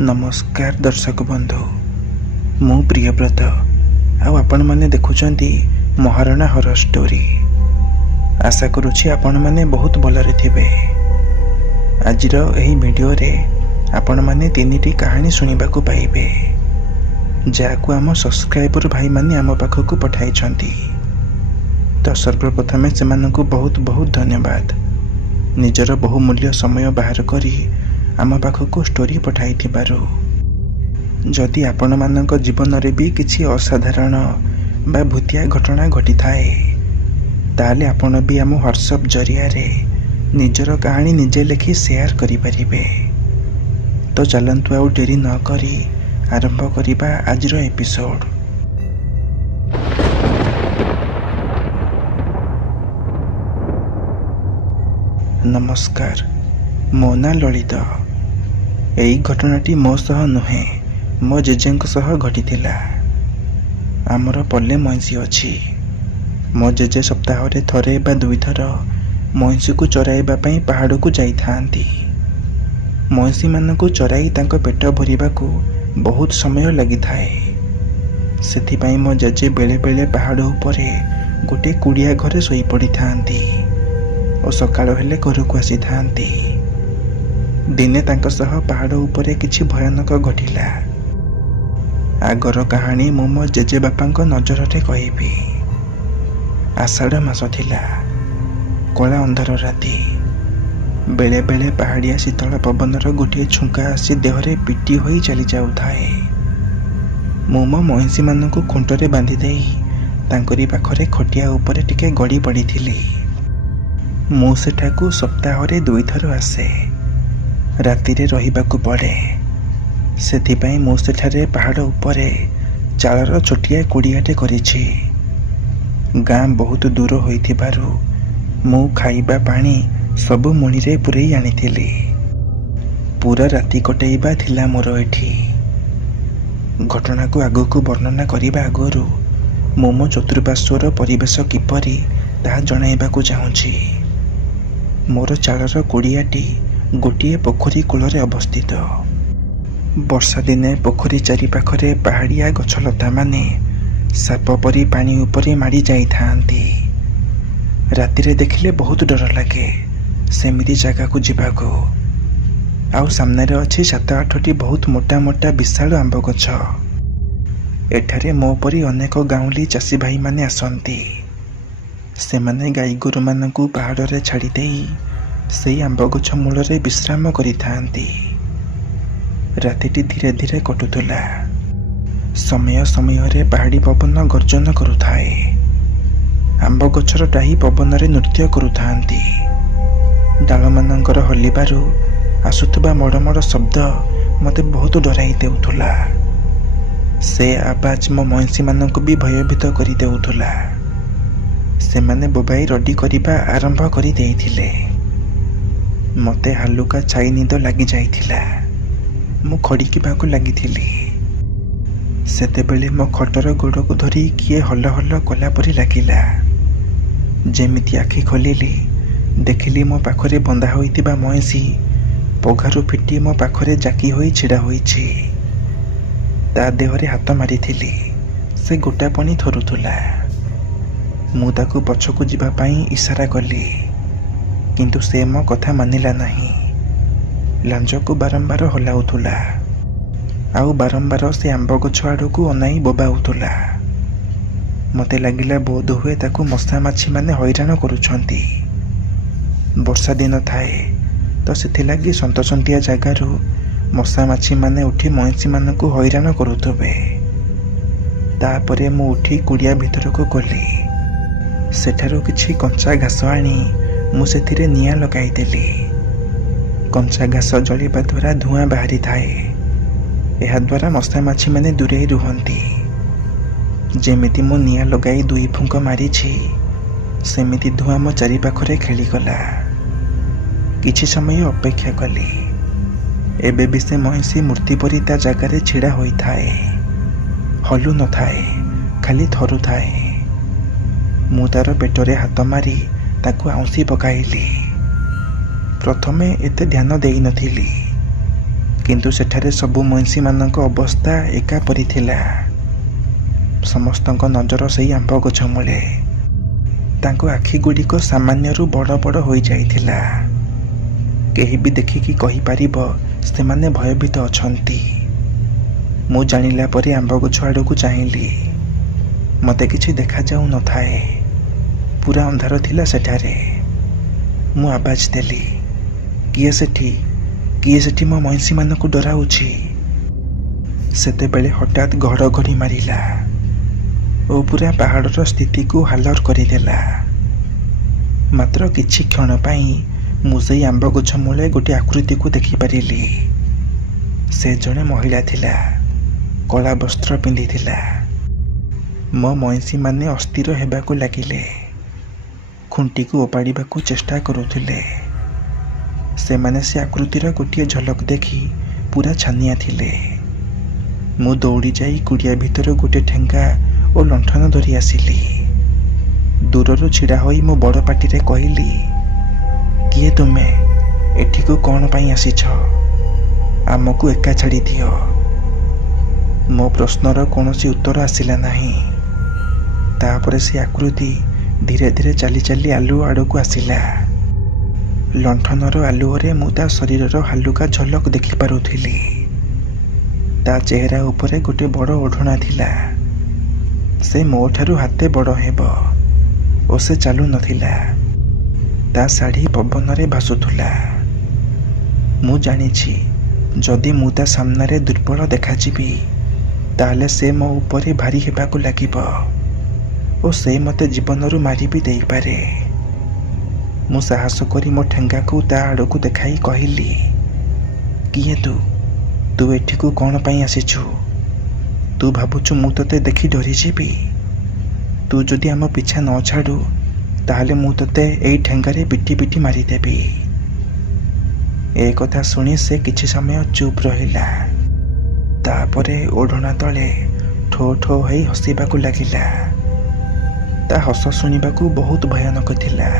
नमस्कार दर्शक बंधु, मु प्रियव्रत आपण मैंने देखुंती महाराणा हॉरर स्टोरी। आशा करुछि आपण मैंने बहुत भलरे थिबे। आजिर एही वीडियो रे आपण मैंने तीनिटी कहानी सुनिबाकू पाइबे, जाकू आम सब्सक्राइबर भाई माने आम पाखकू पठाई छंती। तो सर्वप्रथमे सेमानकू बहुत बहुत धन्यवाद। निजर बहुमूल्य समय बाहर करी आम पाखकू स्टोरी पठाई थिबारु। जदि आपण मानक जीवन रे भी किछि असाधारण बा भूतिया घटना घटी थाए, ताले आपण भी आम व्हाट्सएप जरिया रे निजर कहानी निजे लिखि शेयर करि परिबे। तो चलंतु आउ देरी न करी आरंभ करिबा आजिर एपिसोड। नमस्कार, मो ना ललित। एई घटनाटी मो सह नुहे, मो जेजेंक सह घटिथिला। आमर पल्ले मईंसी अछि। मो जेजे सप्ताह रे थरे बा दुई थर मईंसी को चराइबा पई पहाड़ को जाई थांती। मईंसी मानकू चराई तांको पेट भरिबाकू बहुत समय लागि थाए। सेथि पई मो जेजे बेले बेले पहाड़ उपरे गोटे कुड़िया घरे सोई पड़ी थांती और सकाळ हेले घर को आसी थांती। दिने तांको सह पहाड़ उपरे किछि भयानक घटिला। आगर कहानी मो मो जेजे बापांको नजर रे कहिबी। आषाढ़ मास थिला, कला अंधार राति। बेले बेले पहाड़िया शीतल पवनर गोटे छुंका आसी देहरे पिटी होई चली जाउथाए। मो मो मईंसी मानकू खुंटरे बांधी देई तांकरी पाखरे खटिया उपरे टिके गड़ी पड़िथिली। मु सेठाकू सप्ताह रे दुई थर आसे। राति रे रहिबाकू पड़े। सेथिपाई मु सेठारे पहाड़ उपरे चालर छोटिया कुड़ियाटे करिछि। गाँ बहुत दूर होइथिबारु मु खाइबा पानी सबु मुणी रे पुरई आनिथिली। पूरा राति कटेइबा थिला मोर एठी। घटना को आगकू वर्णना करिबा आगरु मु मो चतुर्पार्श्वर परिवेश किपरि ताहा जणाइबाकू चाहुछि। मोर चालर कुड़ियाटी गोटिए पोखरी कूलरे अवस्थित। वर्षा दिने पोखरी चारि पाखरे पहाड़िया गछलता माने साप परी पानी उपरे माड़ी जाई थांती। रातिरे देखिले बहुत डर लागे सेमिति जगह को जिबाको। आउ सामने रे अछि 7-8टी बहुत मोटा मोटा विशाल आंब गछ। एठारे मो परी अनेक गाउली चासी भाई माने आसंती। सेमाने गाई गोरु मानकू पहाड़ रे छाड़ी देई सेई आंब गछ मूलरे विश्राम करि थांती। रातिटी धीरे धीरे कटुथुला। समय समय रे पहाड़ी पवन गर्जन करुथाए। आंब गछर डाही पवन रे नृत्य करुथांती। डाल मानकर हलिबारु आसुथुबा मड़मड़ शब्द मते बहुत डराई देउथुला। से आवाज मो मईंसी मानकू भी भयभीत करि देउथुला। सेमाने बोबाई रडी करिबा आरंभ करि देइथिले। मते हालुका छाई निद लागि जाइथिला। मु खड़िकिबाकू लागिथिली। सेतेबेले मो खटर गोड़ को धरी किए हल हल कला परी लागिला। जेमिति आखि खोलिली देखिली मो पाखरे बंधा होइतिबा मईंसी पघारु फिटी मो पाखरे जाकी होई छिड़ा होइछि। ता देहरे हाथ मारिथिली। से गोटा पानी थरुथुला। मु ताकू पछकू जिबा पई इशारा कली, किंतु से मो कथा मानिला नाही। लांज को बारंबार हलाउथुला। आउ बारंबार से आंब गछ आड़कू अनाई बोबाउथुला। मते लागिला बोध हुए ताकू मशा माछी माने हैरान करुछंती। वर्षा दिन थाए तो सेथिलागी सन्तसंतिया जगारू मशा माछी माने उठी मईंसी मानकू हैरान करुथबे। तापरे मु उठी कुड़िया भितर को गली। सेठारू किछि कंचा घास आनी मु सेथिरे निया लगाई देली। कंचा घास जलिबा द्वारा धुआं बाहरी थाए। एहा द्वारा मशा माछी माने दूरे रुहंती। जेमिति मु निया लगाई 2 फुंक मारिछि सेमिति धुआं मो चारि पाखरे खेलीगला। किछि समय अपेक्षा कली। एबे भी से मईंसी मूर्ति परी ता जगारे छिड़ा होई थाए। हलु न थाए, खाली थरु थाए। मु तार पेटरे हाथ मारी ताकू आउंसी पकाइली। ପ୍ରଥମେ ଏତେ ଧ୍ୟାନ ଦେଇନଥିଲି, କିନ୍ତୁ ସେଠାରେ ସବୁ ମଇଁଷିମାନଙ୍କ ଅବସ୍ଥା ଏକାପରି ଥିଲା। ସମସ୍ତଙ୍କ ନଜର ସେଇ ଆମ୍ବ ଗଛ ମୂଳେ। ତାଙ୍କ ଆଖିଗୁଡ଼ିକ ସାମାନ୍ୟରୁ ବଡ଼ ବଡ଼ ହୋଇଯାଇଥିଲା। କେହି ବି ଦେଖିକି କହିପାରିବ ସେମାନେ ଭୟଭୀତ ଅଛନ୍ତି। ମୁଁ ଜାଣିଲା ପରେ ଆମ୍ବ ଗଛ ଆଡ଼କୁ ଚାହିଁଲି। ମୋତେ କିଛି ଦେଖାଯାଉ ନଥାଏ। ପୁରା ଅନ୍ଧାର ଥିଲା ସେଠାରେ। ମୁଁ ଆବାଜ ଦେଲି, କିଏ ସେଠି? କିଏ ସେଠି ମୋ ମଇଁଷିମାନଙ୍କୁ ଡରାଉଛି? ସେତେବେଳେ ହଠାତ୍ ଘଡ଼ଘଡ଼ି ମାରିଲା ଓ ପୁରା ପାହାଡ଼ର ସ୍ଥିତିକୁ ହାଲର କରିଦେଲା। ମାତ୍ର କିଛି କ୍ଷଣ ପାଇଁ ମୁଁ ସେଇ ଆମ୍ବ ଗଛ ମୂଳେ ଗୋଟିଏ ଆକୃତିକୁ ଦେଖିପାରିଲି। ସେ ଜଣେ ମହିଳା ଥିଲା। କଳା ବସ୍ତ୍ର ପିନ୍ଧିଥିଲା। ମୋ ମଇଁଷିମାନେ ଅସ୍ଥିର ହେବାକୁ ଲାଗିଲେ। ଖୁଣ୍ଟିକୁ ଓପାଡ଼ିବାକୁ ଚେଷ୍ଟା କରୁଥିଲେ। ସେମାନେ ସେ ଆକୃତିର ଗୋଟିଏ ଝଲକ ଦେଖି ପୁରା ଛାନିଆ ଥିଲେ। ମୁଁ ଦୌଡ଼ି ଯାଇ କୁଡ଼ିଆ ଭିତରୁ ଗୋଟିଏ ଠେଙ୍ଗା ଓ ଲଣ୍ଠନ ଧରି ଆସିଲି। ଦୂରରୁ ଛିଡ଼ା ହୋଇ ମୁଁ ବଡ଼ ପାଟିରେ କହିଲି, କିଏ ତୁମେ? ଏଠିକୁ କ'ଣ ପାଇଁ ଆସିଛ? ଆମକୁ ଏକା ଛାଡ଼ି ଦିଅ। ମୋ ପ୍ରଶ୍ନର କୌଣସି ଉତ୍ତର ଆସିଲା ନାହିଁ। ତାପରେ ସେ ଆକୃତି ଧୀରେ ଧୀରେ ଚାଲି ଚାଲି ଆଲୁଅ ଆଡ଼କୁ ଆସିଲା। ଲଣ୍ଠନର ଆଲୁଅରେ ମୁଁ ତା ଶରୀରର ହାଲୁକା ଝଲକ ଦେଖିପାରୁଥିଲି। ତା ଚେହେରା ଉପରେ ଗୋଟିଏ ବଡ଼ ଓଢ଼ଣା ଥିଲା। ସେ ମୋ ଠାରୁ ହାତେ ବଡ଼ ହେବ ଓ ସେ ଚାଲୁନଥିଲା। ତା ଶାଢ଼ୀ ପବନରେ ଭାସୁଥିଲା। ମୁଁ ଜାଣିଛି, ଯଦି ମୁଁ ତା ସାମ୍ନାରେ ଦୁର୍ବଳ ଦେଖାଯିବି, ତାହେଲେ ସେ ମୋ ଉପରେ ଭାରି ହେବାକୁ ଲାଗିବ ଓ ସେ ମୋତେ ଜୀବନରୁ ମାରି ବି ଦେଇପାରେ। ମୁଁ ସାହସ କରି ମୋ ଠେଙ୍ଗାକୁ ତା ଆଡ଼କୁ ଦେଖାଇ କହିଲି, କିଏ ତୁ? ତୁ ଏଠିକୁ କ'ଣ ପାଇଁ ଆସିଛୁ? ତୁ ଭାବୁଛୁ ମୁଁ ତୋତେ ଦେଖି ଡରିଯିବି? ତୁ ଯଦି ଆମ ପିଛା ନ ଛାଡ଼ୁ, ତାହେଲେ ମୁଁ ତୋତେ ଏଇ ଠେଙ୍ଗାରେ ପିଟି ପିଟି ମାରିଦେବି। ଏ କଥା ଶୁଣି ସେ କିଛି ସମୟ ଚୁପ୍ ରହିଲା। ତାପରେ ଓଢ଼ଣା ତଳେ ଠୋ ଠୋ ହେଇ ହସିବାକୁ ଲାଗିଲା। ତା ହସ ଶୁଣିବାକୁ ବହୁତ ଭୟାନକ ଥିଲା।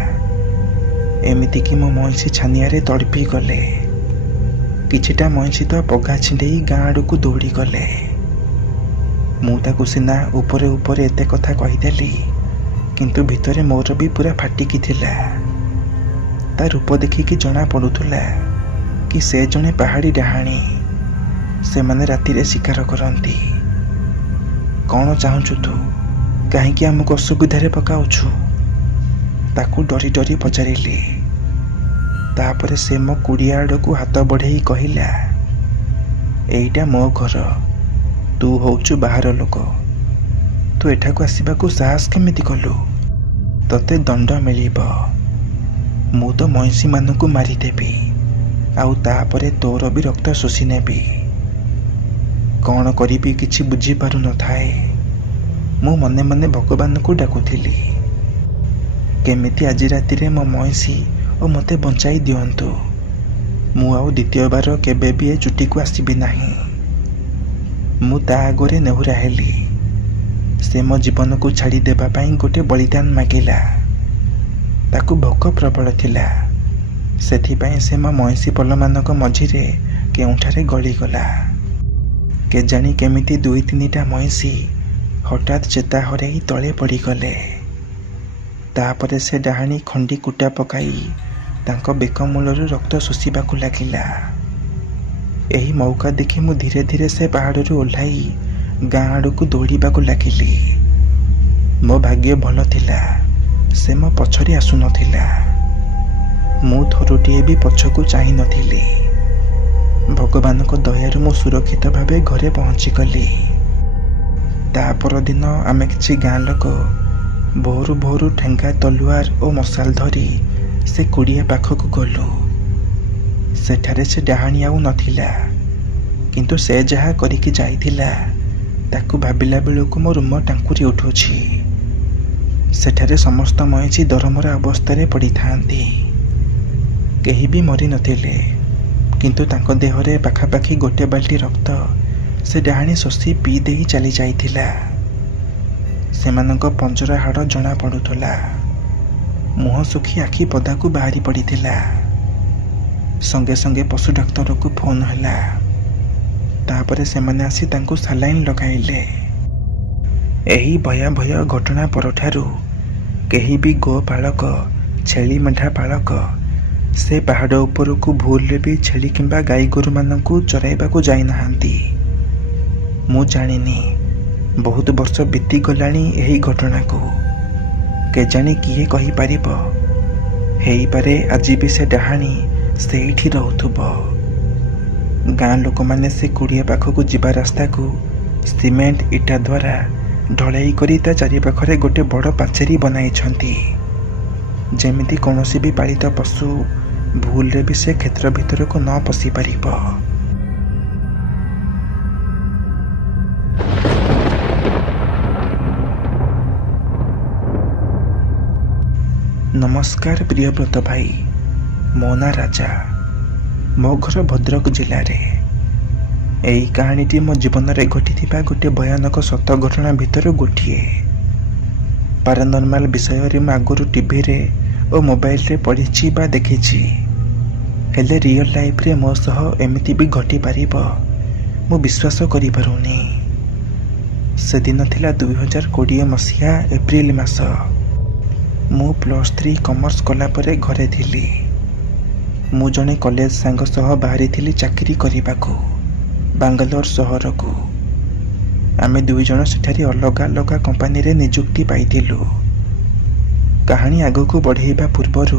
ଏମିତିକି ମୋ ମଇଁଷି ଛାନିଆରେ ତଡ଼ପି ଗଲେ। କିଛିଟା ମଇଁଷି ତ ପଘା ଛିଣ୍ଡେଇ ଗାଁ ଆଡ଼କୁ ଦୌଡ଼ିଗଲେ। ମୁଁ ତାକୁ ସିନା ଉପରେ ଉପରେ ଏତେ କଥା କହିଦେଲି, କିନ୍ତୁ ଭିତରେ ମୋର ବି ପୁରା ଫାଟିକି ଥିଲା। ତା ରୂପ ଦେଖିକି ଜଣା ପଡ଼ୁଥିଲା କି ସେ ଜଣେ ପାହାଡ଼ୀ ଡାହାଣୀ। ସେମାନେ ରାତିରେ ଶିକାର କରନ୍ତି। କ'ଣ ଚାହୁଁଛୁ ତୁ? କାହିଁକି ଆମକୁ ଅସୁବିଧାରେ ପକାଉଛୁ? ତାକୁ ଡରି ଡରି ପଚାରିଲି। ତାପରେ ସେ ମୋ କୁଡ଼ିଆ ଆଡ଼କୁ ହାତ ବଢ଼େଇ କହିଲା, ଏଇଟା ମୋ ଘର। ତୁ ହଉଛୁ ବାହାର ଲୋକ। ତୁ ଏଠାକୁ ଆସିବାକୁ ସାହସ କେମିତି କଲୁ? ତୋତେ ଦଣ୍ଡ ମିଳିବ। ମୁଁ ତ ମଇଁଷିମାନଙ୍କୁ ମାରିଦେବି, ଆଉ ତାପରେ ତୋର ବି ରକ୍ତ ଶୋଷି ନେବି। କ'ଣ କରିବି କିଛି ବୁଝିପାରୁନଥାଏ। ମୁଁ ମନେ ମନେ ଭଗବାନଙ୍କୁ ଡାକୁଥିଲି, କେମିତି ଆଜି ରାତିରେ ମୋ ମଇଁଷି ଓ ମୋତେ ବଞ୍ଚାଇ ଦିଅନ୍ତୁ। ମୁଁ ଆଉ ଦ୍ୱିତୀୟବାର କେବେ ବି ଏ ଚୁଟିକୁ ଆସିବି ନାହିଁ। ମୁଁ ତା ଆଗରେ ନେହୁରା ହେଲି। ସେ ମୋ ଜୀବନକୁ ଛାଡ଼ି ଦେବା ପାଇଁ ଗୋଟେ ବଳିଦାନ ମାଗିଲା। ତାକୁ ଭୋକ ପ୍ରବଳ ଥିଲା। ସେଥିପାଇଁ ସେ ମୋ ମଇଁଷି ପଲମାନଙ୍କ ମଝିରେ କେଉଁଠାରେ ଗଳିଗଲା। କେଜାଣି କେମିତି 2-3ଟା ମଇଁଷି ହଠାତ୍ ଚେତା ହରାଇ ତଳେ ପଡ଼ିଗଲେ। ତାପରେ ସେ ଡାହାଣୀ ଖଣ୍ଡି କୁଟା ପକାଇ ତାଙ୍କ ବେକ ମୂଳରୁ ରକ୍ତ ଶୋଷିବାକୁ ଲାଗିଲା। ଏହି ମୌକା ଦେଖି ମୁଁ ଧୀରେ ଧୀରେ ସେ ପାହାଡ଼ରୁ ଓହ୍ଲାଇ ଗାଁ ଆଡ଼କୁ ଦୌଡ଼ିବାକୁ ଲାଗିଲି। ମୋ ଭାଗ୍ୟ ଭଲ ଥିଲା, ସେ ମୋ ପଛରେ ଆସୁନଥିଲା। ମୁଁ ଥରୁଟିଏ ବି ପଛକୁ ଚାହିଁ ନଥିଲି। ଭଗବାନଙ୍କ ଦୟାରୁ ମୁଁ ସୁରକ୍ଷିତ ଭାବେ ଘରେ ପହଞ୍ଚିଗଲି। ତା ପରଦିନ ଆମେ କିଛି ଗାଁ ଲୋକ ଭୋରୁ ଭୋରୁ ଠେଙ୍ଗା, ତଲୁଆର ଓ ମଶାଲ ଧରି ସେ କୁଡ଼ିଆ ପାଖକୁ ଗଲୁ। ସେଠାରେ ସେ ଡାହାଣୀ ଆଉ ନଥିଲା, କିନ୍ତୁ ସେ ଯାହା କରିକି ଯାଇଥିଲା ତାକୁ ଭାବିଲା ବେଳକୁ ମୋ ରୁମ ଟାଙ୍କୁରି ଉଠୁଛି। ସେଠାରେ ସମସ୍ତ ମଇଁଷି ଦରମରା ଅବସ୍ଥାରେ ପଡ଼ିଥାନ୍ତି। କେହି ବି ମରିନଥିଲେ, କିନ୍ତୁ ତାଙ୍କ ଦେହରେ ପାଖାପାଖି ଗୋଟେ ବାଲ୍ଟି ରକ୍ତ ସେ ଡାହାଣୀ ଶୋଷି ପିଇ ଦେଇ ଚାଲି ଯାଇଥିଲା। ସେମାନଙ୍କ ପଞ୍ଜରା ହାଡ଼ ଜଣା ପଡ଼ୁଥିଲା। ମୁହଁ ଶୁଖି ଆଖି ପଦାକୁ ବାହାରି ପଡ଼ିଥିଲା। संगे संगे पशु डाक्तर को फोन है। तापर सेमाने आसी तांको सालाइन लगाइले। एही भयाभय घटना परठारु केही भी गोपालक छेली मेढा पालक से पहाड़ उपरकू भूलरे भी छेली किंबा गाई गोरु मानकू चराइबाकू जाई नाहांती। मु जानिनी बहुत वर्ष बीती गलानी एही घटना को। केजानी किए कहि पारिबो, हेई पारे आज भी से डाहाणी सेठी रहउथुबो। गाँ लोक माने से कुड़िया पाखकू जिबा रास्ता को सीमेंट इटा द्वारा ढलाई करी ता चारि पाखरे गोटे बड़ पाचेरी बनाइछंती, जेमिति कौनसी भी पालित पशु भूल रे भी से क्षेत्र भीतर को न पशि पारिबो। नमस्कार प्रियव्रत भाई, मो ना राजा। मो घर भद्रक जिले रे। एही कहानीटी मो जीवन में घटी गोटे भयानक सत घटना भितर गोटे। पारानर्माल विषय रे आगुरी टीवी रे और मोबाइल रे पढ़ी बा देखी, हेले रियल लाइफ रे मो सह एमिति भी घटी पारिबो मु विश्वास करि पारुनी। से दिन थिला 2020 मसीहा एप्रिल मास। मु +3 कॉमर्स कला परे घरे थिली। मु जने कॉलेज सांग सह बाहरी थिली चाकरी करिबाकू बांगालोर सहर को। आमे दुई जन सेठारी अलग अलग कंपनी रे नियुक्ति पाइथिलु। कहानी आगो को बढ़ेबा पूर्वरु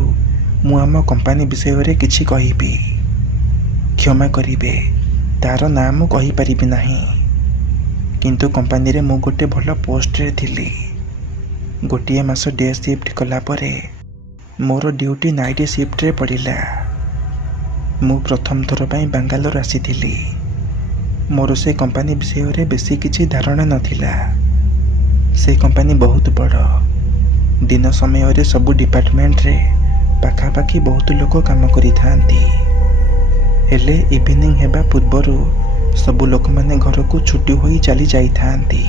मु आम कंपनी विषय रे किछि कहिबी। क्षमा करिबे, तार नाम कहि परिबि नाही, किंतु कंपनी रे मु गोटे भल पोस्ट रे थिली। गोटिए मास डे शिफ्ट कला परे मोर ड्यूटी नाइट शिफ्ट रे पड़िला। मु प्रथम थर पई बांगालोर आसीथिली। मोर से कंपनी विषय रे बेसी किछि धारणा नथिला। से कंपनी बहुत बड़। दिन समय रे सबु डिपार्टमेंट रे पाखापाखि बहुत लोक काम करि थांती। हेले इवनिंग हेबा पूर्वरु सबु लोक माने घर को छुट्टी होई चली जाई थांती।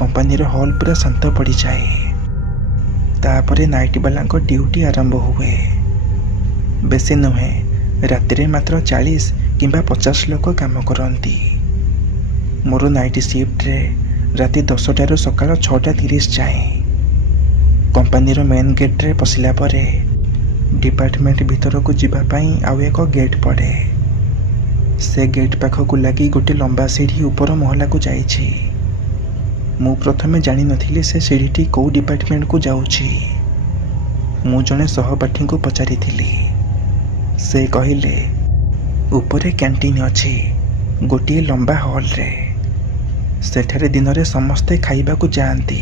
कंपनी रो हॉल पूरा शांत पड़ी जाए। तापरे नाइट वाला को ड्यूटी आरंभ हुए। बेसी नुहे, राति रे मात्र 40 किंबा 50 लोक काम करती। मोर नाइट शिफ्ट रे राति 10टारू सकाळ 6:30 जाए। कंपनी रो मेन गेट रे पसिला परे डिपार्टमेंट भीतर को जीवा पाई आउ एक गेट पड़े। से गेट पाखकू लगी गोटे लंबा सीढ़ी ऊपर महला को जाइछि। मु प्रथमे जानी नथिली से सीढ़ीटी कौ डिपार्टमेंट को जाउछि। मु जने सहपाठी को पचारि थिली। से कहिले ऊपर कैंटीन अच्छी गोटे लंबा हॉल रे। सेठारे दिन रे समस्ते खाइबा को जाती।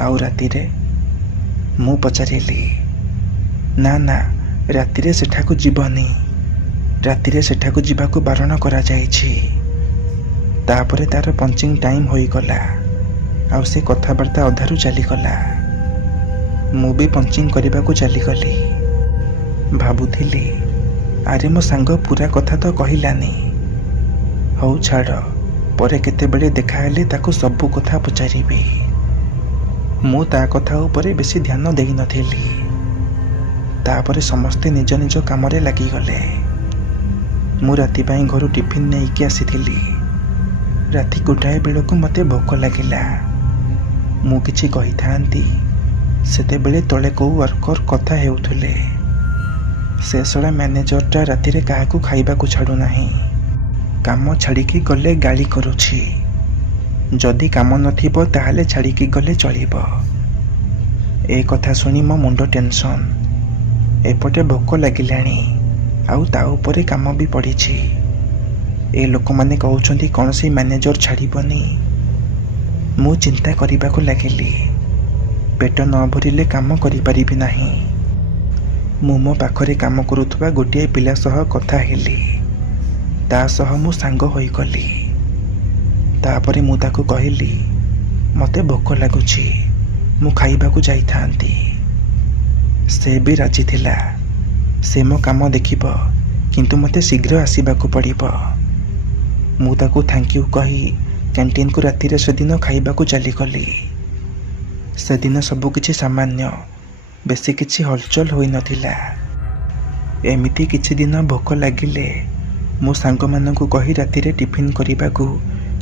आउ राति रे मु पचारिली, ना ना राति रे सेठा को जीवनी, राति रे सेठा को जीवा को बारण करा जाइछि। तापरे तार पंचिंग टाइम होई गला। आउ से कथाबार्ता अधारू चली गला। मु भी पंचिंग करबा को चली गली। भाबुथिली, अरे मो सांग पूरा कथा तो कहिलानी। हौ छाड़, परे केतेबेले देखा हेले ताको सबु कथा पचारिबी। मु ता कथा उपरे बेसी ध्यान देई नथिली। तापरे समस्ते निज निज काम रे लागि गले। मु राति पाई घर टिफिन नै कि आसीथिली। राति 1 बेलକୁ मते भोक लागिला। मु किछि कहि थांती, सेतेबेले तळे को वर्कर कथा हेउथुले। से सड़ा मैनेजरटा राति रे काहाकू खाइबा को छाड़ू नाही। काम छाड़िकी गले गाली करुछि। जदि काम नथिबो ताहाले छाड़िकी गले चलिबो। ए कथा सुनी मो मुंड टेंशन। एपटे भोक लागिलाणी, आउ ता उपरे काम भी पड़िछि। ए लोक माने कहउछंती कोनसी मैनेजर छाड़िबनी। मु चिंता करिबा को लागिली। पेट न भरिले काम करि परिबि नाही। मु मो पाखरे काम करुथबा गोटे पिला सह कथा हेली। ता सह मु सांग होई गली। तापरे मु ताको कहिली, मते भोक लागुछि, मु खाइबा को जाई थांती। से भी राजी थिला। से मो काम देखिबो, किंतु मते शीघ्र आसीबा को पड़िबो। मु ताको थैंक यू कही कैंटीन को राति रे सेदिन खाइबा को चली गली। सेदिन सबु किछि सामान्य, बेसी किछि हलचल होई नथिला। ଏମିତି କିଛି ଦିନ ଭୋକ ଲାଗିଲେ ମୋ ସାଙ୍ଗମାନଙ୍କୁ କହି ରାତିରେ ଟିଫିନ୍ କରିବାକୁ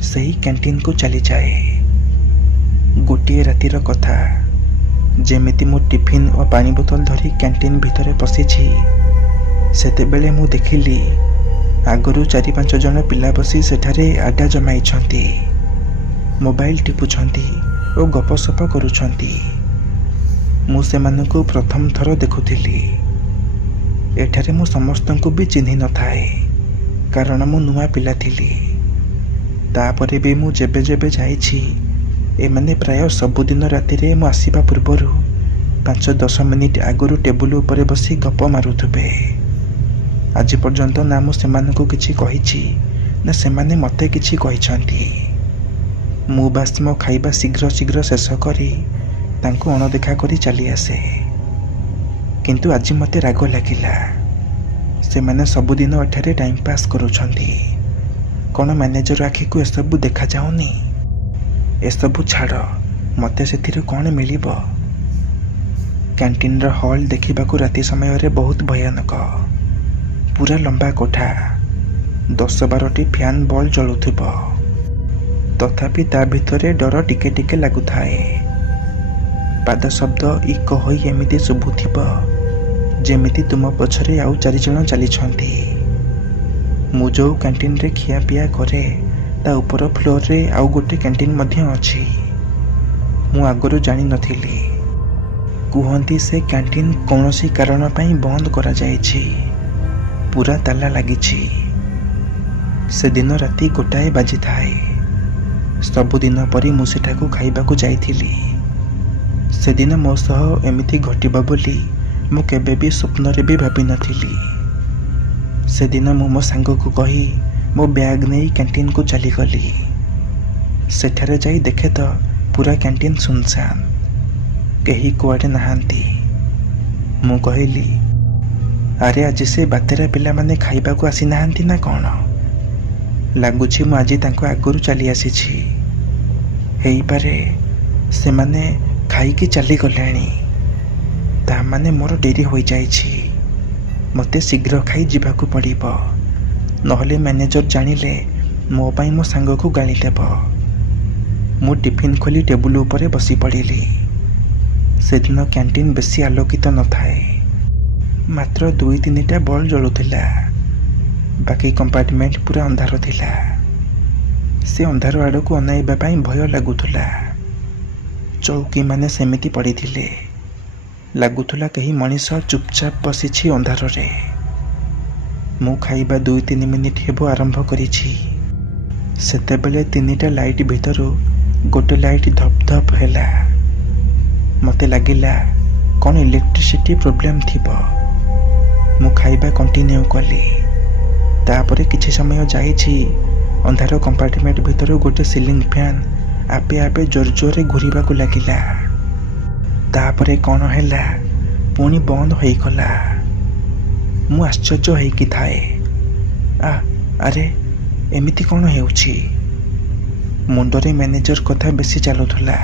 ସେହି କ୍ୟାଣ୍ଟିନ୍କୁ ଚାଲିଯାଏ। ଗୋଟିଏ ରାତିର କଥା, ଯେମିତି ମୁଁ ଟିଫିନ୍ ଓ ପାଣି ବୋତଲ ଧରି କ୍ୟାଣ୍ଟିନ୍ ଭିତରେ ପଶିଛି, ସେତେବେଳେ ମୁଁ ଦେଖିଲି ଆଗରୁ 4-5 ଜଣ ପିଲା ବସି ସେଠାରେ ଆଡ୍ଡା ଜମାଇଛନ୍ତି, ମୋବାଇଲ ଟିପୁଛନ୍ତି ଓ ଗପସପ କରୁଛନ୍ତି। ମୁଁ ସେମାନଙ୍କୁ ପ୍ରଥମ ଥର ଦେଖୁଥିଲି। ଏଠାରେ ମୁଁ ସମସ୍ତଙ୍କୁ ବି ଚିହ୍ନି ନଥାଏ, କାରଣ ମୁଁ ନୂଆ ପିଲା ଥିଲି। ତାପରେ ବି ମୁଁ ଯେବେ ଯେବେ ଯାଇଛି, ଏମାନେ ପ୍ରାୟ ସବୁଦିନ ରାତିରେ ମୁଁ ଆସିବା ପୂର୍ବରୁ 5-10 ମିନିଟ୍ ଆଗରୁ ଟେବୁଲ ଉପରେ ବସି ଗପ ମାରୁଥିବେ। ଆଜି ପର୍ଯ୍ୟନ୍ତ ନା ମୁଁ ସେମାନଙ୍କୁ କିଛି କହିଛି, ନା ସେମାନେ ମୋତେ କିଛି କହିଛନ୍ତି। ମୁଁ ବାସ୍ ମୋ ଖାଇବା ଶୀଘ୍ର ଶୀଘ୍ର ଶେଷ କରି ତାଙ୍କୁ ଅଣଦେଖା କରି ଚାଲି ଆସେ। କିନ୍ତୁ ଆଜି ମୋତେ ରାଗ ଲାଗିଲା। ସେମାନେ ସବୁଦିନ ଏଠାରେ ଟାଇମ୍ ପାସ୍ କରୁଛନ୍ତି। କ'ଣ ମ୍ୟାନେଜର ଆଖିକୁ ଏସବୁ ଦେଖାଯାଉନି? ଏସବୁ ଛାଡ଼, ମୋତେ ସେଥିରୁ କ'ଣ ମିଳିବ? କ୍ୟାଣ୍ଟିନ୍ର ହଲ୍ ଦେଖିବାକୁ ରାତି ସମୟରେ ବହୁତ ଭୟାନକ। ପୁରା ଲମ୍ବା କୋଠା, 10-12ଟି ଫ୍ୟାନ୍ ବଲ୍ ଜଳୁଥିବ। ତଥାପି ତା ଭିତରେ ଡର ଟିକେ ଟିକେ ଲାଗୁଥାଏ। ପାଦ ଶବ୍ଦ ଇକୋ ହୋଇ ଏମିତି ଶୁଭୁଥିବ, ଯେମିତି ତୁମ ପଛରେ ଆଉ 4 ଜଣ ଚାଲିଛନ୍ତି। ମୁଁ ଯେଉଁ କ୍ୟାଣ୍ଟିନ୍ରେ ଖିଆପିଆ କରେ, ତା ଉପର ଫ୍ଲୋରରେ ଆଉ ଗୋଟେ କ୍ୟାଣ୍ଟିନ୍ ମଧ୍ୟ ଅଛି। ମୁଁ ଆଗରୁ ଜାଣିନଥିଲି। କୁହନ୍ତି ସେ କ୍ୟାଣ୍ଟିନ୍ କୌଣସି କାରଣ ପାଇଁ ବନ୍ଦ କରାଯାଇଛି। ପୁରା ତାଲା ଲାଗିଛି। ସେଦିନ ରାତି 1 ବାଜିଥାଏ। ସବୁଦିନ ପରି ମୁଁ ସେଠାକୁ ଖାଇବାକୁ ଯାଇଥିଲି। ସେଦିନ ମୋ ସହ ଏମିତି ଘଟିବ ବୋଲି ମୁଁ କେବେ ବି ସ୍ୱପ୍ନରେ ବି ଭାବିନଥିଲି। ସେଦିନ ମୁଁ ମୋ ସାଙ୍ଗକୁ କହି ମୋ ବ୍ୟାଗ୍ ନେଇ କ୍ୟାଣ୍ଟିନ୍କୁ ଚାଲିଗଲି। ସେଠାରେ ଯାଇ ଦେଖେ ତ ପୁରା କ୍ୟାଣ୍ଟିନ୍ ସୁନସାନ୍, କେହି କୁଆଡ଼େ ନାହାନ୍ତି। ମୁଁ କହିଲି, ଆରେ ଆଜି ସେ ବାତେରା ପିଲାମାନେ ଖାଇବାକୁ ଆସିନାହାନ୍ତି ନା କ'ଣ? ଲାଗୁଛି ମୁଁ ଆଜି ତାଙ୍କ ଆଗରୁ ଚାଲି ଆସିଛି। ହେଇପାରେ ସେମାନେ ଖାଇକି ଚାଲିଗଲେଣି। ତା ମାନେ ମୋର ଡେରି ହୋଇଯାଇଛି। ମୋତେ ଶୀଘ୍ର ଖାଇ ଯିବାକୁ ପଡ଼ିବ, ନହେଲେ ମ୍ୟାନେଜର ଜାଣିଲେ ମୋ ପାଇଁ ମୋ ସାଙ୍ଗକୁ ଗାଳି ଦେବ। ମୁଁ ଟିଫିନ୍ ଖୋଲି ଟେବୁଲ ଉପରେ ବସି ପଡ଼ିଲି। ସେଦିନ କ୍ୟାଣ୍ଟିନ୍ ବେଶୀ ଆଲୋକିତ ନଥାଏ। ମାତ୍ର 2-3ଟା ବଲ୍ ଜଳୁଥିଲା। ବାକି କମ୍ପାର୍ଟମେଣ୍ଟ ପୁରା ଅନ୍ଧାର ଥିଲା। ସେ ଅନ୍ଧାର ଆଡ଼କୁ ଅନାଇବା ପାଇଁ ଭୟ ଲାଗୁଥିଲା। ଚୌକିମାନେ ସେମିତି ପଡ଼ିଥିଲେ। ଲାଗୁଥିଲା କେହି ମଣିଷ ଚୁପଚାପ ବସିଛି ଅନ୍ଧାରରେ। ମୁଁ ଖାଇବା 2-3 ମିନିଟ୍ ହେବ ଆରମ୍ଭ କରିଛି। ସେତେବେଳେ 3ଟା ଲାଇଟ୍ ଭିତରୁ ଗୋଟେ ଲାଇଟ୍ ଧପ୍ ଧପ୍ ହେଲା। ମୋତେ ଲାଗିଲା କ'ଣ ଇଲେକ୍ଟ୍ରିସିଟି ପ୍ରୋବ୍ଲେମ୍ ଥିବ। ମୁଁ ଖାଇବା କଣ୍ଟିନ୍ୟୁ କଲି। ତାପରେ କିଛି ସମୟ ଯାଇଛି, ଅନ୍ଧାର କମ୍ପାର୍ଟମେଣ୍ଟ ଭିତରୁ ଗୋଟେ ସିଲିଂ ଫ୍ୟାନ୍ ଆପେ ଆପେ ଜୋର ଜୋରରେ ଘୂରିବାକୁ ଲାଗିଲା। ତାପରେ କ'ଣ ହେଲା, ପୁଣି ବନ୍ଦ ହୋଇଗଲା। ମୁଁ ଆଶ୍ଚର୍ଯ୍ୟ ହେଇକି ଥାଏ। ଆରେ ଏମିତି କ'ଣ ହେଉଛି? ମୁଣ୍ଡରେ ମ୍ୟାନେଜର କଥା ବେଶୀ ଚାଲୁଥିଲା।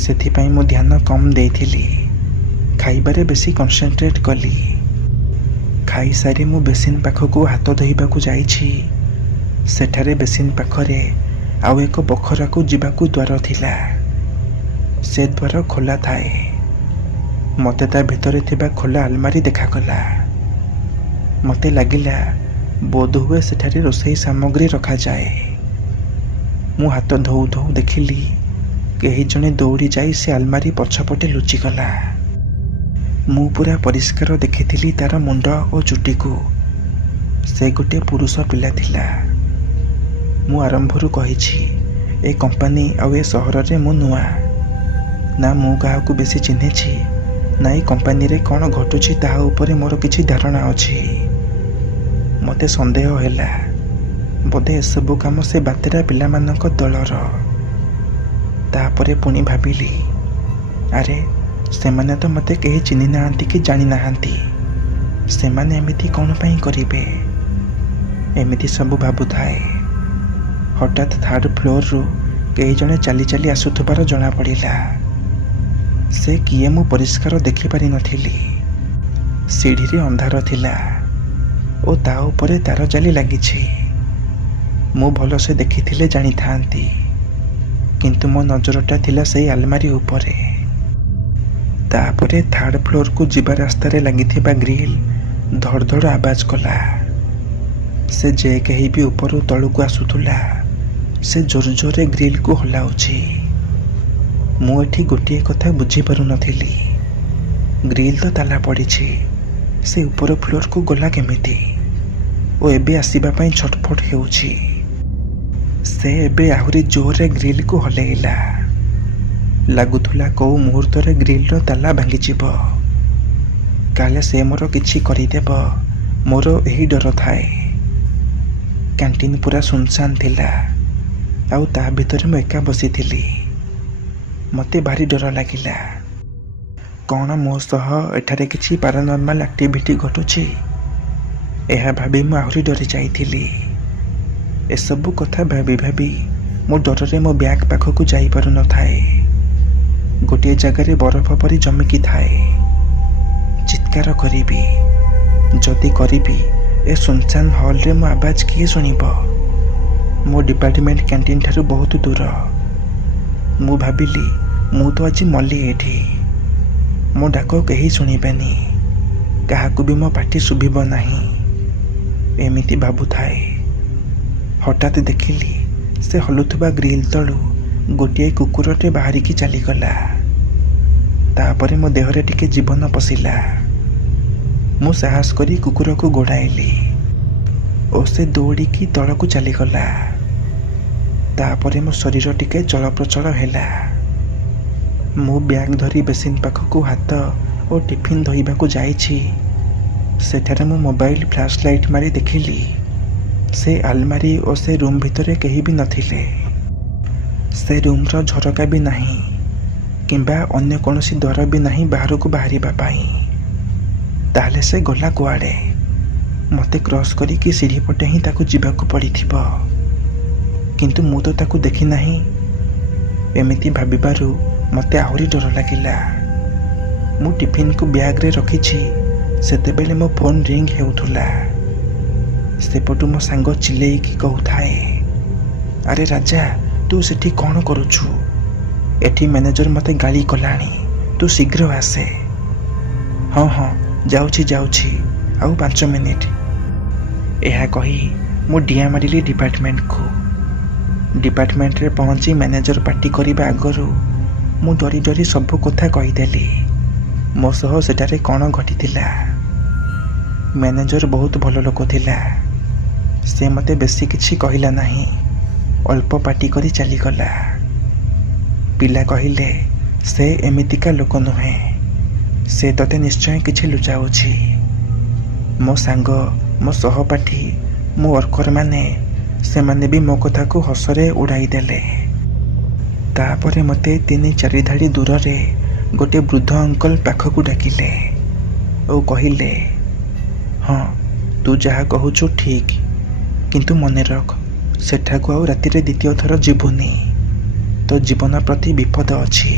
ସେଥିପାଇଁ ମୁଁ ଧ୍ୟାନ କମ୍ ଦେଇଥିଲି। ଖାଇବାରେ ବେଶୀ କନସେନ୍ଟ୍ରେଟ୍ କଲି। ଖାଇସାରି ମୁଁ ବେସିନ୍ ପାଖକୁ ହାତ ଧୋଇବାକୁ ଯାଇଛି। ସେଠାରେ ବେସିନ୍ ପାଖରେ ଆଉ ଏକ ବଖରାକୁ ଯିବାକୁ ଦ୍ୱାର ଥିଲା। ସେ ଦ୍ୱାର ଖୋଲା ଥାଏ। ମୋତେ ତା ଭିତରେ ଥିବା ଖୋଲା ଆଲମାରୀ ଦେଖାଗଲା। ମୋତେ ଲାଗିଲା ବୋଧହୁଏ ସେଠାରେ ରୋଷେଇ ସାମଗ୍ରୀ ରଖାଯାଏ। ମୁଁ ହାତ ଧୋଉ ଧୋଉ ଦେଖିଲି କେହି ଜଣେ ଦୌଡ଼ି ଯାଇ ସେ ଆଲମାରୀ ପଛପଟେ ଲୁଚିଗଲା। ମୁଁ ପୁରା ପରିଷ୍କାର ଦେଖିଥିଲି ତାର ମୁଣ୍ଡ ଓ ଚୁଟିକୁ। ସେ ଗୋଟେ ପୁରୁଷ ପିଲା ଥିଲା। ମୁଁ ଆରମ୍ଭରୁ କହିଛି, ଏ କମ୍ପାନୀ ଆଉ ଏ ସହରରେ ମୁଁ ନୂଆ। ନା ମୁଁ କାହାକୁ ବେଶୀ ଚିହ୍ନିଛି, ନା ଏ କମ୍ପାନୀରେ କ'ଣ ଘଟୁଛି ତାହା ଉପରେ ମୋର କିଛି ଧାରଣା ଅଛି। ମୋତେ ସନ୍ଦେହ ହେଲା, ବୋଧେ ଏସବୁ କାମ ସେ ବାତେରା ପିଲାମାନଙ୍କ ଦଳର। ତାପରେ ପୁଣି ଭାବିଲି, ଆରେ ସେମାନେ ତ ମୋତେ କେହି ଚିହ୍ନି ନାହାନ୍ତି କି ଜାଣି ନାହାନ୍ତି। ସେମାନେ ଏମିତି କ'ଣ ପାଇଁ କରିବେ? ଏମିତି ସବୁ ଭାବୁଥାଏ। ହଠାତ୍ 3rd ଫ୍ଲୋରରୁ କେହି ଜଣେ ଚାଲି ଚାଲି ଆସୁଥିବାର ଜଣାପଡ଼ିଲା। ସେ କିଏ ମୁଁ ପରିଷ୍କାର ଦେଖିପାରିନଥିଲି। ସିଢ଼ିରେ ଅନ୍ଧାର ଥିଲା ଓ ତା ଉପରେ ତାର ଜାଲି ଲାଗିଛି। ମୁଁ ଭଲସେ ଦେଖିଥିଲେ ଜାଣିଥାନ୍ତି, କିନ୍ତୁ ମୋ ନଜରଟା ଥିଲା ସେଇ ଆଲମାରୀ ଉପରେ। ତାପରେ ଥାର୍ଡ ଫ୍ଲୋରକୁ ଯିବା ରାସ୍ତାରେ ଲାଗିଥିବା ଗ୍ରିଲ୍ ଧଡ଼ ଧଡ଼ ଆବାଜ କଲା। ସେ ଯେ କେହି ବି ଉପରୁ ତଳକୁ ଆସୁଥିଲା, ସେ ଜୋର ଜୋରରେ ଗ୍ରିଲ୍କୁ ହଲାଉଛି। ମୁଁ ଏଠି ଗୋଟିଏ କଥା ବୁଝିପାରୁନଥିଲି, ଗ୍ରିଲ୍ ତ ତାଲା ପଡ଼ିଛି, ସେ ଉପର ଫ୍ଲୋରକୁ ଗଲା କେମିତି ଓ ଏବେ ଆସିବା ପାଇଁ ଛଟଫଟ ହେଉଛି। ସେ ଏବେ ଆହୁରି ଜୋରରେ ଗ୍ରିଲ୍କୁ ହଲେଇଲା। ଲାଗୁଥିଲା କୋଉ ମୁହୂର୍ତ୍ତରେ ଗ୍ରିଲ୍ର ତାଲା ଭାଙ୍ଗିଯିବ। କାଳେ ସେ ମୋର କିଛି କରିଦେବ, ମୋର ଏହି ଡର ଥାଏ। କ୍ୟାଣ୍ଟିନ୍ ପୁରା ସୁନସାନ ଥିଲା, ଆଉ ତା ଭିତରେ ମୁଁ ଏକା ବସିଥିଲି। ମୋତେ ଭାରି ଡର ଲାଗିଲା। କ'ଣ ମୋ ସହ ଏଠାରେ କିଛି ପାରାନର୍ମାଲ ଆକ୍ଟିଭିଟି ଘଟୁଛି? ଏହା ଭାବି ମୁଁ ଆହୁରି ଡରି ଯାଇଥିଲି। ଏସବୁ କଥା ଭାବି ଭାବି ମୁଁ ଡରରେ ମୋ ବ୍ୟାଗ୍ ପାଖକୁ ଯାଇପାରୁନଥାଏ। ଗୋଟିଏ ଜାଗାରେ ବରଫ ପରି ଜମିକି ଥାଏ। ଚିତ୍କାର କରିବି, ଯଦି କରିବି ଏ ସୁନସାନ ହଲ୍ରେ ମୋ ଆବାଜ କିଏ ଶୁଣିବ? ମୋ ଡିପାର୍ଟମେଣ୍ଟ କ୍ୟାଣ୍ଟିନ୍ ଠାରୁ ବହୁତ ଦୂର। ମୁଁ ଭାବିଲି, ମୁଁ ତ ଆଜି ମଲି ଏଠି। ମୋ ଡାକ କେହି ଶୁଣିବେନି, କାହାକୁ ବି ମୋ ପାଟି ଶୁଭିବ ନାହିଁ। ଏମିତି ଭାବୁଥାଏ, ହଠାତ୍ ଦେଖିଲି ସେ ହଲୁଥିବା ଗ୍ରିଲ୍ ତଳୁ ଗୋଟିଏ କୁକୁରଟେ ବାହାରିକି ଚାଲିଗଲା। ତାପରେ ମୋ ଦେହରେ ଟିକେ ଜୀବନ ପଶିଲା। ମୁଁ ସାହସ କରି କୁକୁରକୁ ଗୋଡ଼ାଇଲି ଓ ସେ ଦୌଡ଼ିକି ତଳକୁ ଚାଲିଗଲା। ତାପରେ ମୋ ଶରୀର ଟିକେ ଚଳପ୍ରଚଳ ହେଲା। ମୁଁ ବ୍ୟାଗ୍ ଧରି ବେସିନ୍ ପାଖକୁ ହାତ ଓ ଟିଫିନ୍ ଧୋଇବାକୁ ଯାଇଛି। ସେଠାରେ ମୁଁ ମୋବାଇଲ ଫ୍ଲାସ୍ ଲାଇଟ୍ ମାରି ଦେଖିଲି, ସେ ଆଲମାରୀ ଓ ସେ ରୁମ୍ ଭିତରେ କେହି ବି ନଥିଲେ। ସେ ରୁମ୍ର ଝରକା ବି ନାହିଁ କିମ୍ବା ଅନ୍ୟ କୌଣସି ଦ୍ୱାର ବି ନାହିଁ ବାହାରକୁ ବାହାରିବା ପାଇଁ। ତାହେଲେ ସେ ଗଲା କୁଆଡ଼େ? ମୋତେ କ୍ରସ୍ କରିକି ସିଢ଼ି ପଟେ ହିଁ ତାକୁ ଯିବାକୁ ପଡ଼ିଥିବ, କିନ୍ତୁ ମୁଁ ତ ତାକୁ ଦେଖି ନାହିଁ। ଏମିତି ଭାବିବାରୁ ମୋତେ ଆହୁରି ଡର ଲାଗିଲା। ମୁଁ ଟିଫିନ୍କୁ ବ୍ୟାଗ୍ରେ ରଖିଛି, ସେତେବେଳେ ମୋ ଫୋନ୍ ରିଙ୍ଗ୍ ହେଉଥିଲା। ସେପଟୁ ମୋ ସାଙ୍ଗ ଚିଲେଇକି କହୁଥାଏ, ଆରେ ରାଜା, ତୁ ସେଠି କ'ଣ କରୁଛୁ? ଏଠି ମ୍ୟାନେଜର ମୋତେ ଗାଳି କଲାଣି, ତୁ ଶୀଘ୍ର ଆସେ। ହଁ ହଁ, ଯାଉଛି, ଆଉ 5 ମିନିଟ୍। ଏହା କହି ମୁଁ ଡିଆଁ ମାରିଲି ଡିପାର୍ଟମେଣ୍ଟକୁ। ଡିପାର୍ଟମେଣ୍ଟରେ ପହଞ୍ଚି ମ୍ୟାନେଜର ପାଟି କରିବା ଆଗରୁ ମୁଁ ଡରି ଡରି ସବୁ କଥା କହିଦେଲି, ମୋ ସହ ସେଠାରେ କ'ଣ ଘଟିଥିଲା। ମ୍ୟାନେଜର ବହୁତ ଭଲ ଲୋକ ଥିଲା। ସେ ମୋତେ ବେଶୀ କିଛି କହିଲା ନାହିଁ, ଅଳ୍ପ ପାଟି କରି ଚାଲିଗଲା। ପିଲା କହିଲେ, ସେ ଏମିତିକା ଲୋକ ନୁହେଁ, ସେ ତତେ ନିଶ୍ଚୟ କିଛି ଲୁଚାଉଛି। ମୋ ସାଙ୍ଗ, ମୋ ସହପାଠୀ, ମୋ ୱାର୍କରମାନେ, ସେମାନେ ବି ମୋ କଥାକୁ ହସରେ ଉଡ଼ାଇ ଦେଲେ। ତାପରେ ମୋତେ 3-4 ଧାଡ଼ି ଦୂରରେ ଗୋଟିଏ ବୃଦ୍ଧ ଅଙ୍କଲ ପାଖକୁ ଡାକିଲେ ଓ କହିଲେ, ହଁ, ତୁ ଯାହା କହୁଛୁ ଠିକ୍, କିନ୍ତୁ ମନେ ରଖ, ସେଠାକୁ ଆଉ ରାତିରେ ଦ୍ୱିତୀୟ ଥର ଯିବୁନି। ତୋ ଜୀବନ ପ୍ରତି ବିପଦ ଅଛି।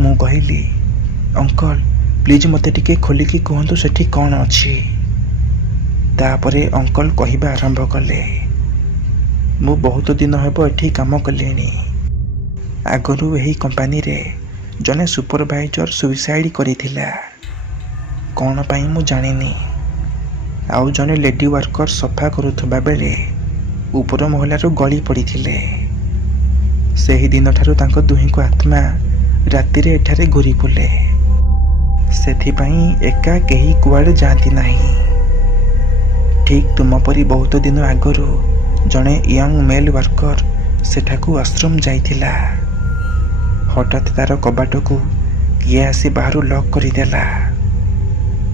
ମୁଁ କହିଲି, ଅଙ୍କଲ, ପ୍ଲିଜ୍ ମୋତେ ଟିକେ ଖୋଲିକି କୁହନ୍ତୁ ସେଠି କ'ଣ ଅଛି। ତାପରେ ଅଙ୍କଲ କହିବା ଆରମ୍ଭ କଲେ, ମୁଁ ବହୁତ ଦିନ ହେବ ଏଠି କାମ କଲିଣି। ଆଗରୁ ଏହି କମ୍ପାନୀରେ ଜଣେ ସୁପରଭାଇଜର ସୁଇସାଇଡ୍ କରିଥିଲା। କ'ଣ ପାଇଁ ମୁଁ ଜାଣିନି। ଆଉ ଜଣେ ଲେଡି ୱାର୍କର ସଫା କରୁଥିବା ବେଳେ ଉପର ମହଲାରୁ ଗଳି ପଡ଼ିଥିଲେ। ସେହି ଦିନଠାରୁ ତାଙ୍କ ଦୁହିଁଙ୍କ ଆତ୍ମା ରାତିରେ ଏଠାରେ ଘୂରି ବୁଲେ। ସେଥିପାଇଁ ଏକା କେହି କୁଆଡ଼େ ଯାଆନ୍ତି ନାହିଁ। ଠିକ୍ ତୁମ ପରି ବହୁତ ଦିନ ଆଗରୁ ଜଣେ ୟଙ୍ଗ ମେଲ୍ ୱାର୍କର ସେଠାକୁ ୱାସରୁମ୍ ଯାଇଥିଲା। ହଠାତ୍ ତାର କବାଟକୁ କିଏ ଆସି ବାହାରୁ ଲକ୍ କରିଦେଲା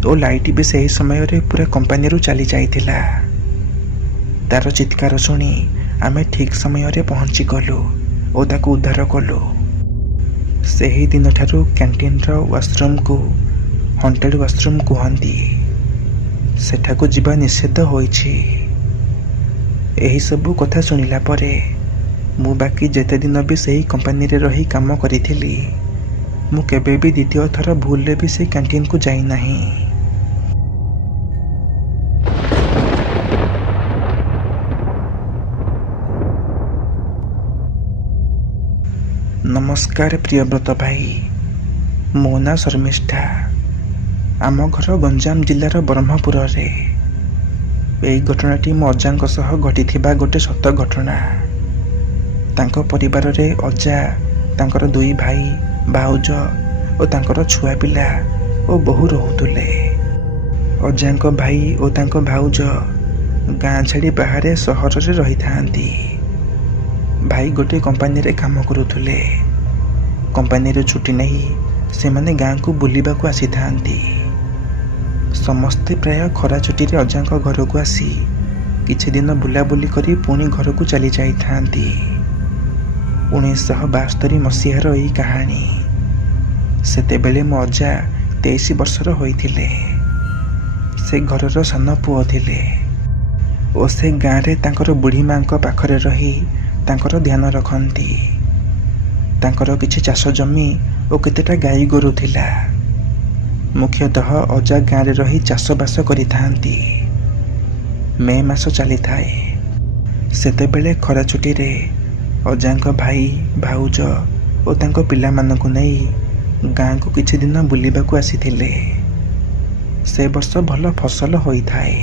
ଓ ଲାଇଟ୍ ବି ସେହି ସମୟରେ ପୁରା କମ୍ପାନୀରୁ ଚାଲି ଯାଇଥିଲା। ତାର ଚିତ୍କାର ଶୁଣି ଆମେ ଠିକ୍ ସମୟରେ ପହଞ୍ଚିଗଲୁ ଓ ତାକୁ ଉଦ୍ଧାର କଲୁ। ସେହି ଦିନଠାରୁ କ୍ୟାଣ୍ଟିନ୍ର ୱାସରୁମ୍କୁ ହଣ୍ଟେଡ୍ ୱାସରୁମ୍ କୁହନ୍ତି। ସେଠାକୁ ଯିବା ନିଷେଧ ହୋଇଛି। ଏହିସବୁ କଥା ଶୁଣିଲା ପରେ ମୁଁ ବାକି ଯେତେ ଦିନ ବି ସେହି କମ୍ପାନୀରେ ରହି କାମ କରିଥିଲି, ମୁଁ କେବେ ବି ଦ୍ୱିତୀୟ ଥର ଭୁଲରେ ବି ସେ କ୍ୟାଣ୍ଟିନ୍କୁ ଯାଇନାହିଁ। ନମସ୍କାର ପ୍ରିୟବ୍ରତ ଭାଇ, ମୋ ନାଁ ଶର୍ମିଷ୍ଠା। ଆମ ଘର ଗଞ୍ଜାମ ଜିଲ୍ଲାର ବ୍ରହ୍ମପୁରରେ। ଏହି ଘଟଣାଟି ମୋ ଅଜାଙ୍କ ସହ ଘଟିଥିବା ଗୋଟେ ସତ ଘଟଣା। ତାଙ୍କ ପରିବାରରେ ଅଜା, ତାଙ୍କର 2 ଭାଇ, ଭାଉଜ ଓ ତାଙ୍କର ଛୁଆ ପିଲା ଓ ବୋହୂ ରହୁଥିଲେ। ଅଜାଙ୍କ ଭାଇ ଓ ତାଙ୍କ ଭାଉଜ ଗାଁ ଛାଡ଼ି ବାହାରେ ସହରରେ ରହିଥାନ୍ତି। ଭାଇ ଗୋଟିଏ କମ୍ପାନୀରେ କାମ କରୁଥିଲେ। କମ୍ପାନୀରୁ ଛୁଟି ନେଇ ସେମାନେ ଗାଁକୁ ବୁଲିବାକୁ ଆସିଥାନ୍ତି। ସମସ୍ତେ ପ୍ରାୟ ଖରା ଛୁଟିରେ ଅଜାଙ୍କ ଘରକୁ ଆସି କିଛି ଦିନ ବୁଲାବୁଲି କରି ପୁଣି ଘରକୁ ଚାଲି ଯାଇଥାନ୍ତି। 1972 ମସିହାର ଏହି କାହାଣୀ। ସେତେବେଳେ ମୋ ଅଜା 23 ବର୍ଷର ହୋଇଥିଲେ। ସେ ଘରର ସାନ ପୁଅ ଥିଲେ ଓ ସେ ଗାଁରେ ତାଙ୍କର ବୁଢ଼ୀ ମାଙ୍କ ପାଖରେ ରହି ତାଙ୍କର ଧ୍ୟାନ ରଖନ୍ତି। ତାଙ୍କର କିଛି ଚାଷ ଜମି ଓ କେତେଟା ଗାଈ ଗୋରୁ ଥିଲା। ମୁଖ୍ୟତଃ ଅଜା ଗାଁରେ ରହି ଚାଷବାସ କରିଥାନ୍ତି। ମେ ମାସ ଚାଲିଥାଏ। ସେତେବେଳେ ଖରା ଛୁଟିରେ ଅଜାଙ୍କ ଭାଇ, ଭାଉଜ ଓ ତାଙ୍କ ପିଲାମାନଙ୍କୁ ନେଇ ଗାଁକୁ କିଛି ଦିନ ବୁଲିବାକୁ ଆସିଥିଲେ। ସେ ବର୍ଷ ଭଲ ଫସଲ ହୋଇଥାଏ।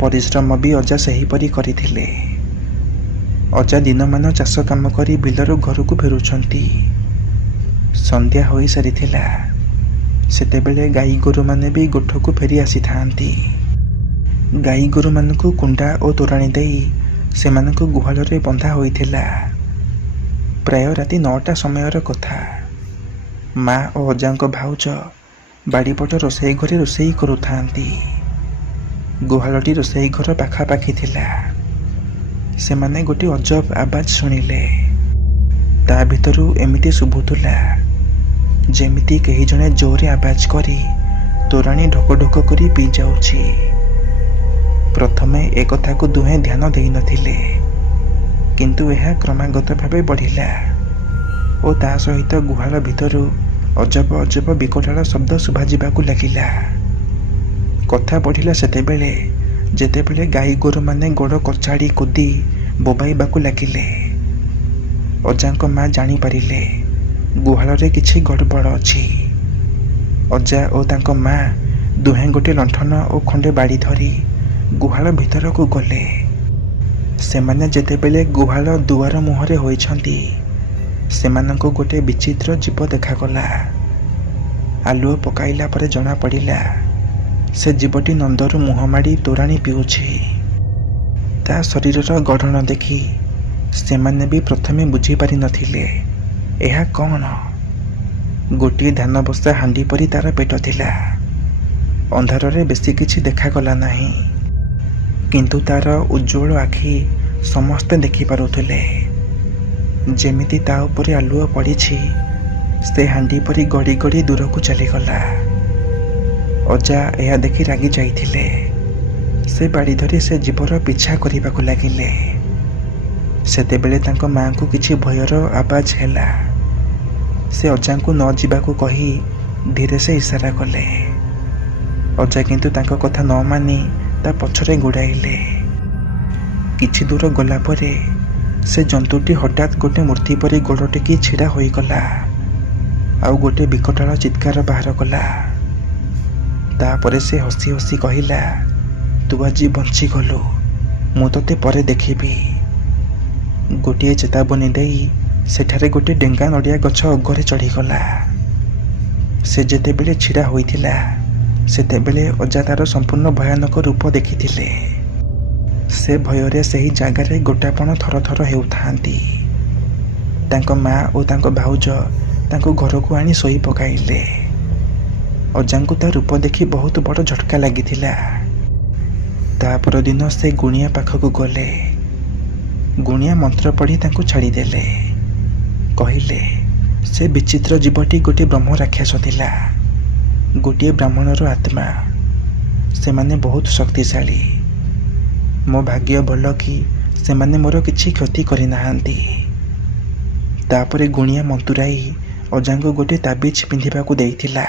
ପରିଶ୍ରମ ବି ଅଜା ସେହିପରି କରିଥିଲେ। ଅଜା ଦିନମାନ ଚାଷ କାମ କରି ବିଲରୁ ଘରକୁ ଫେରୁଛନ୍ତି। ସନ୍ଧ୍ୟା ହୋଇସାରିଥିଲା। ସେତେବେଳେ ଗାଈ ଗୋରୁମାନେ ବି ଗୋଠକୁ ଫେରି ଆସିଥାନ୍ତି। ଗାଈ ଗୋରୁମାନଙ୍କୁ କୁଣ୍ଡା ଓ ତୋରାଣି ଦେଇ ସେମାନଙ୍କୁ ଗୁହାଳରେ ବନ୍ଧା ହୋଇଥିଲା। ପ୍ରାୟ ରାତି 9ଟା ସମୟର କଥା। ମା ଓ ଅଜାଙ୍କ ଭାଉଜ ବାଡ଼ିପଟ ରୋଷେଇ ଘରେ ରୋଷେଇ କରୁଥାନ୍ତି। ଗୁହାଳଟି ରୋଷେଇ ଘର ପାଖାପାଖି ଥିଲା। ସେମାନେ ଗୋଟିଏ ଅଜବ ଆବାଜ ଶୁଣିଲେ। ତା ଭିତରୁ ଏମିତି ଶୁଭୁଥିଲା ଯେମିତି କେହି ଜଣେ ଜୋରରେ ଆବାଜ କରି ତୋରାଣି ଢୋକ ଢୋକ କରି ପିଇ ଯାଉଛି। ପ୍ରଥମେ ଏ କଥାକୁ ଦୁହେଁ ଧ୍ୟାନ ଦେଇନଥିଲେ, କିନ୍ତୁ ଏହା କ୍ରମାଗତ ଭାବେ ବଢ଼ିଲା ଓ ତା ସହିତ ଗୁହାଳ ଭିତରୁ ଅଜବ ଅଜବ ବିକଟାଳ ଶବ୍ଦ ଶୁଭାଯିବାକୁ ଲାଗିଲା। କଥା ବଢ଼ିଲା ସେତେବେଳେ ଯେତେବେଳେ ଗାଈ ଗୋରୁମାନେ ଗୋଡ଼ କଚାଡ଼ି କୁଦି ବୋବାଇବାକୁ ଲାଗିଲେ। ଅଜାଙ୍କ ମା ଜାଣିପାରିଲେ ଗୁହାଳରେ କିଛି ଗଡ଼ବଡ଼ ଅଛି। ଅଜା ଓ ତାଙ୍କ ମା ଦୁହେଁ ଗୋଟିଏ ଲଣ୍ଠନ ଓ ଖଣ୍ଡେ ବାଡ଼ି ଧରି ଗୁହାଳ ଭିତରକୁ ଗଲେ। ସେମାନେ ଯେତେବେଳେ ଗୁହାଳ ଦୁଆର ମୁହଁରେ ହୋଇଛନ୍ତି, ସେମାନଙ୍କୁ ଗୋଟିଏ ବିଚିତ୍ର ଜୀବ ଦେଖାଗଲା। ଆଲୁଅ ପକାଇଲା ପରେ ଜଣାପଡ଼ିଲା ସେ ଜୀବଟି ନନ୍ଦରୁ ମୁହଁ ମାଡ଼ି ତୋରାଣି ପିଉଛି। ତା ଶରୀରର ଗଢ଼ଣ ଦେଖି ସେମାନେ ବି ପ୍ରଥମେ ବୁଝିପାରିନଥିଲେ ଏହା କ'ଣ। ଗୋଟିଏ ଧାନବସ୍ତା ହାଣ୍ଡି ପରି ତାର ପେଟ ଥିଲା। ଅନ୍ଧାରରେ ବେଶୀ କିଛି ଦେଖାଗଲା ନାହିଁ, କିନ୍ତୁ ତାର ଉଜ୍ଜ୍ୱଳ ଆଖି ସମସ୍ତେ ଦେଖିପାରୁଥିଲେ। ଯେମିତି ତା ଉପରେ ଆଲୁଅ ପଡ଼ିଛି, ସେ ହାଣ୍ଡି ପରି ଗଡ଼ି ଗଡ଼ି ଦୂରକୁ ଚାଲିଗଲା। ଅଜା ଏହା ଦେଖି ରାଗି ଯାଇଥିଲେ। ସେ ବାଡ଼ି ଧରି ସେ ଜୀବର ପିଛା କରିବାକୁ ଲାଗିଲେ। ସେତେବେଳେ ତାଙ୍କ ମାଆଙ୍କୁ କିଛି ଭୟର ଆବାଜ ହେଲା। ସେ ଅଜାଙ୍କୁ ନ ଯିବାକୁ କହି ଧୀରେ ସେ ଇସାରା କଲେ। ଅଜା କିନ୍ତୁ ତାଙ୍କ କଥା ନ ମାନି ତା ପଛରେ ଗୋଡ଼ାଇଲେ। କିଛି ଦୂର ଗଲା ପରେ ସେ ଜନ୍ତୁଟି ହଠାତ୍ ଗୋଟେ ମୂର୍ତ୍ତି ପରି ଗୋଡ଼ ଟେକି ଛିଡ଼ା ହୋଇଗଲା ଆଉ ଗୋଟେ ବିକଟାଳ ଚିତ୍କାର ବାହାର କଲା। ତାପରେ ସେ ହସି ହସି କହିଲା, ତୁ ଆଜି ବଞ୍ଚିଗଲୁ, ମୁଁ ତୋତେ ପରେ ଦେଖିବି। ଗୋଟିଏ ଚେତାବନୀ ଦେଇ ସେଠାରେ ଗୋଟିଏ ଡେଙ୍ଗା ନଡ଼ିଆ ଗଛ ଅଗରେ ଚଢ଼ିଗଲା। ସେ ଯେତେବେଳେ ଛିଡ଼ା ହୋଇଥିଲା, ସେତେବେଳେ ଅଜା ତାର ସମ୍ପୂର୍ଣ୍ଣ ଭୟାନକ ରୂପ ଦେଖିଥିଲେ। ସେ ଭୟରେ ସେହି ଜାଗାରେ ଗୋଟାପଣ ଥରଥର ହେଉଥାନ୍ତି। ତାଙ୍କ ମା ଓ ତାଙ୍କ ଭାଉଜ ତାଙ୍କୁ ଘରକୁ ଆଣି ଶୋଇ ପକାଇଲେ। ଅଜାଙ୍କୁ ତା ରୂପ ଦେଖି ବହୁତ ବଡ଼ ଝଟକା ଲାଗିଥିଲା। ତା ପରଦିନ ସେ ଗୁଣିଆ ପାଖକୁ ଗଲେ। ଗୁଣିଆ ମନ୍ତ୍ର ପଢ଼ି ତାଙ୍କୁ ଛାଡ଼ିଦେଲେ। କହିଲେ ସେ ବିଚିତ୍ର ଜୀବଟି ଗୋଟିଏ ବ୍ରହ୍ମ ରାକ୍ଷସ ଥିଲା, ଗୋଟିଏ ବ୍ରାହ୍ମଣର ଆତ୍ମା। ସେମାନେ ବହୁତ ଶକ୍ତିଶାଳୀ। ମୋ ଭାଗ୍ୟ ଭଲ କି ସେମାନେ ମୋର କିଛି କ୍ଷତି କରିନାହାନ୍ତି। ତାପରେ ଗୁଣିଆ ମନ୍ତୁରାଇ ଅଜାଙ୍କୁ ଗୋଟିଏ ତାବିଜ ପିନ୍ଧିବାକୁ ଦେଇଥିଲା।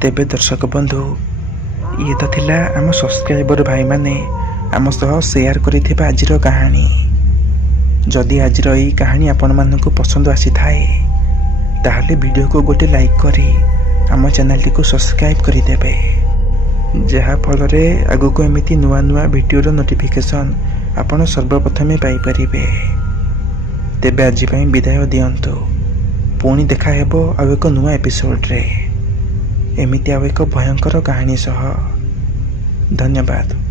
ତେବେ ଦର୍ଶକ ବନ୍ଧୁ, ଇଏ ତ ଥିଲା ଆମ ସବସ୍କ୍ରାଇବର ଭାଇମାନେ ଆମ ସହ ସେୟାର କରିଥିବା ଆଜିର କାହାଣୀ। ଯଦି ଆଜିର ଏହି କାହାଣୀ ଆପଣମାନଙ୍କୁ ପସନ୍ଦ ଆସିଥାଏ ତାହେଲେ ଭିଡ଼ିଓକୁ ଗୋଟେ ଲାଇକ୍ କରି ଆମ ଚ୍ୟାନେଲଟିକୁ ସବସ୍କ୍ରାଇବ୍ କରିଦେବେ, ଯାହାଫଳରେ ଆଗକୁ ଏମିତି ନୂଆ ନୂଆ ଭିଡ଼ିଓର ନୋଟିଫିକେସନ୍ ଆପଣ ସର୍ବପ୍ରଥମେ ପାଇପାରିବେ। ତେବେ ଆଜି ପାଇଁ ବିଦାୟ ଦିଅନ୍ତୁ। ପୁଣି ଦେଖା ହେବ ଆଉ ଏକ ନୂଆ ଏପିସୋଡ଼ରେ ଏମିତି ଆଉ ଏକ ଭୟଙ୍କର କାହାଣୀ ସହ। ଧନ୍ୟବାଦ।